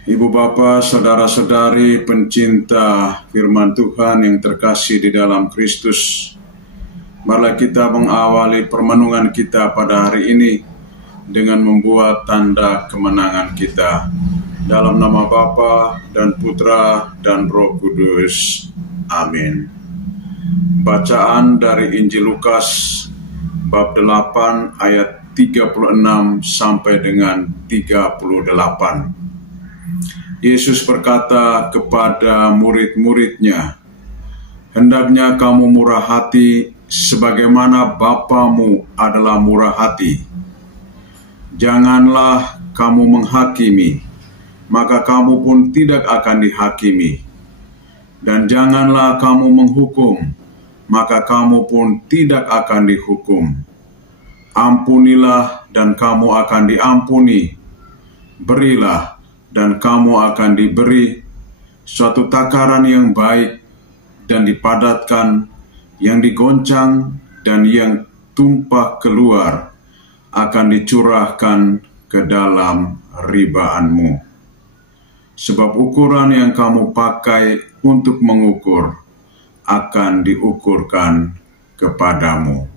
Ibu Bapa, saudara-saudari pencinta firman Tuhan yang terkasih di dalam Kristus, marilah kita mengawali permenungan kita pada hari ini dengan membuat tanda kemenangan kita. Dalam nama Bapa dan Putra dan Roh Kudus. Amin. Bacaan dari Injil Lukas bab 8 ayat 36 sampai dengan 38. Yesus berkata kepada murid-muridnya, "Hendaknya kamu murah hati sebagaimana Bapamu adalah murah hati. Janganlah kamu menghakimi, maka kamu pun tidak akan dihakimi. Dan janganlah kamu menghukum, maka kamu pun tidak akan dihukum. Ampunilah dan kamu akan diampuni. Berilah dan kamu akan diberi. Suatu takaran yang baik dan dipadatkan, yang digoncang dan yang tumpah keluar, akan dicurahkan ke dalam ribaanmu. Sebab ukuran yang kamu pakai untuk mengukur akan diukurkan kepadamu."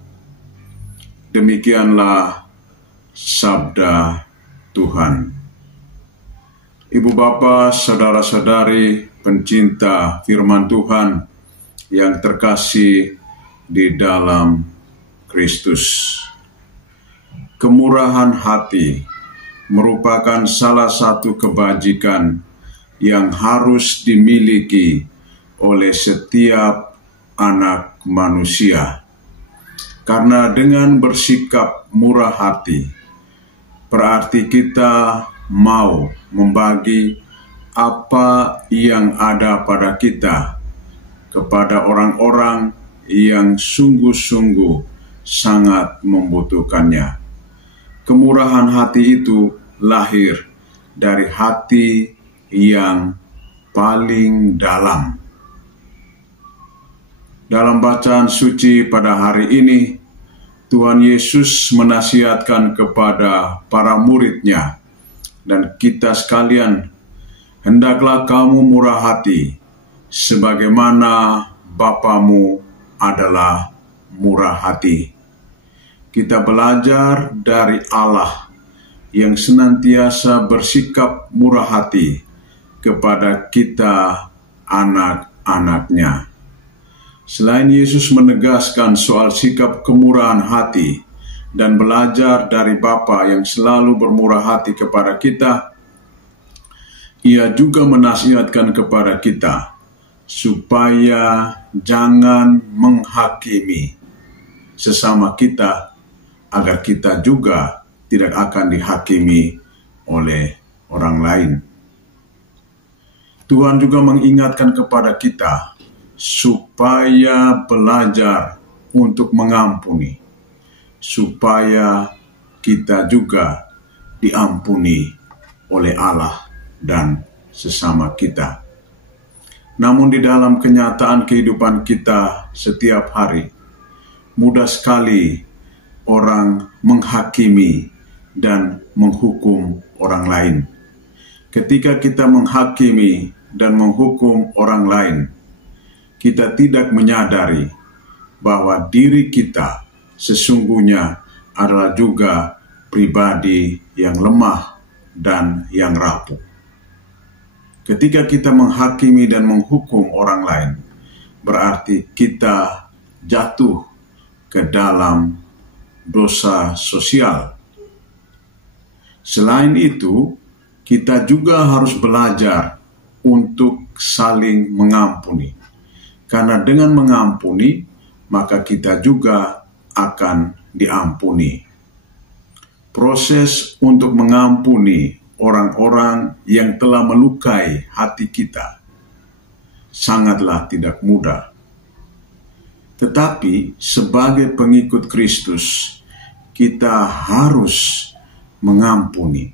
Demikianlah sabda Tuhan. Ibu Bapa, saudara-saudari pencinta firman Tuhan yang terkasih di dalam Kristus. Kemurahan hati merupakan salah satu kebajikan yang harus dimiliki oleh setiap anak manusia. Karena dengan bersikap murah hati, berarti kita mau membagi apa yang ada pada kita kepada orang-orang yang sungguh-sungguh sangat membutuhkannya. Kemurahan hati itu lahir dari hati yang paling dalam. Dalam bacaan suci pada hari ini, Tuhan Yesus menasihatkan kepada para murid-Nya dan kita sekalian, "Hendaklah kamu murah hati, sebagaimana Bapamu adalah murah hati." Kita belajar dari Allah yang senantiasa bersikap murah hati kepada kita anak-anak-Nya. Selain Yesus menegaskan soal sikap kemurahan hati dan belajar dari Bapa yang selalu bermurah hati kepada kita, Ia juga menasihatkan kepada kita supaya jangan menghakimi sesama kita, agar kita juga tidak akan dihakimi oleh orang lain. Tuhan juga mengingatkan kepada kita supaya belajar untuk mengampuni, supaya kita juga diampuni oleh Allah dan sesama kita. Namun di dalam kenyataan kehidupan kita setiap hari, mudah sekali orang menghakimi dan menghukum orang lain. Ketika kita menghakimi dan menghukum orang lain, kita tidak menyadari bahwa diri kita sesungguhnya adalah juga pribadi yang lemah dan yang rapuh. Ketika kita menghakimi dan menghukum orang lain, berarti kita jatuh ke dalam dosa sosial. Selain itu, kita juga harus belajar untuk saling mengampuni. Karena dengan mengampuni, maka kita juga akan diampuni. Proses untuk mengampuni orang-orang yang telah melukai hati kita sangatlah tidak mudah. Tetapi sebagai pengikut Kristus, kita harus mengampuni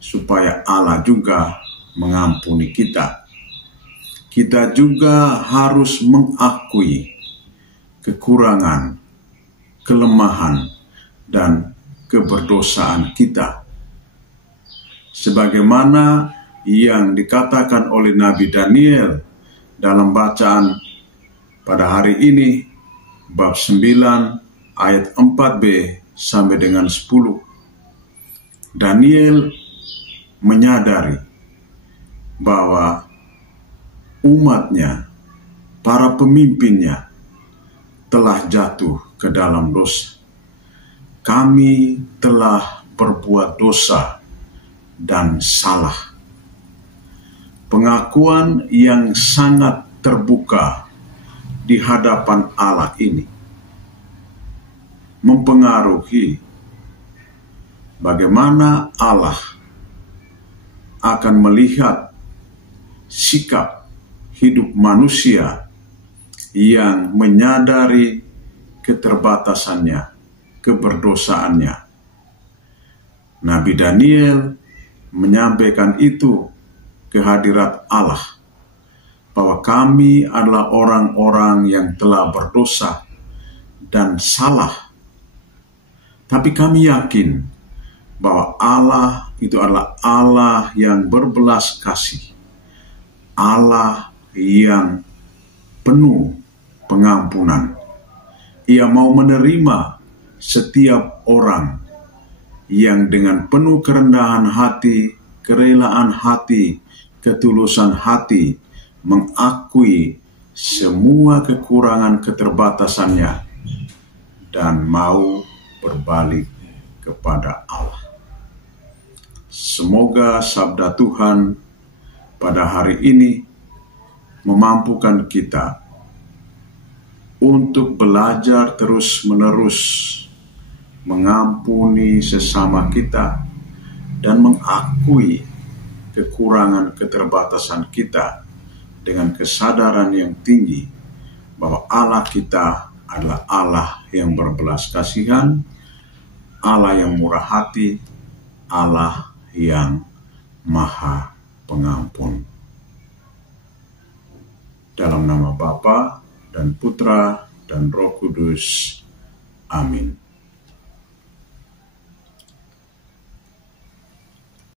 supaya Allah juga mengampuni kita. Kita juga harus mengakui kekurangan, kelemahan, dan keberdosaan kita. sebagaimana yang dikatakan oleh Nabi Daniel dalam bacaan pada hari ini, bab 9 ayat 4b sampai dengan 10. Daniel menyadari bahwa umatnya, para pemimpinnya telah jatuh ke dalam dosa. Kami telah berbuat dosa dan salah. Pengakuan yang sangat terbuka di hadapan Allah ini mempengaruhi bagaimana Allah akan melihat sikap hidup manusia yang menyadari keterbatasannya, keberdosaannya. Nabi Daniel menyampaikan itu ke hadirat Allah, bahwa kami adalah orang-orang yang telah berdosa dan salah. Tapi kami yakin bahwa Allah itu adalah Allah yang berbelas kasih, Allah yang penuh pengampunan. Ia mau menerima setiap orang yang dengan penuh kerendahan hati, kerelaan hati, ketulusan hati, mengakui semua kekurangan keterbatasannya dan mau berbalik kepada Allah. Semoga sabda Tuhan pada hari ini memampukan kita untuk belajar terus-menerus mengampuni sesama kita dan mengakui kekurangan keterbatasan kita dengan kesadaran yang tinggi bahwa Allah kita adalah Allah yang berbelas kasihan, Allah yang murah hati, Allah yang maha pengampun. Dalam nama Bapa dan Putra dan Roh Kudus. Amin.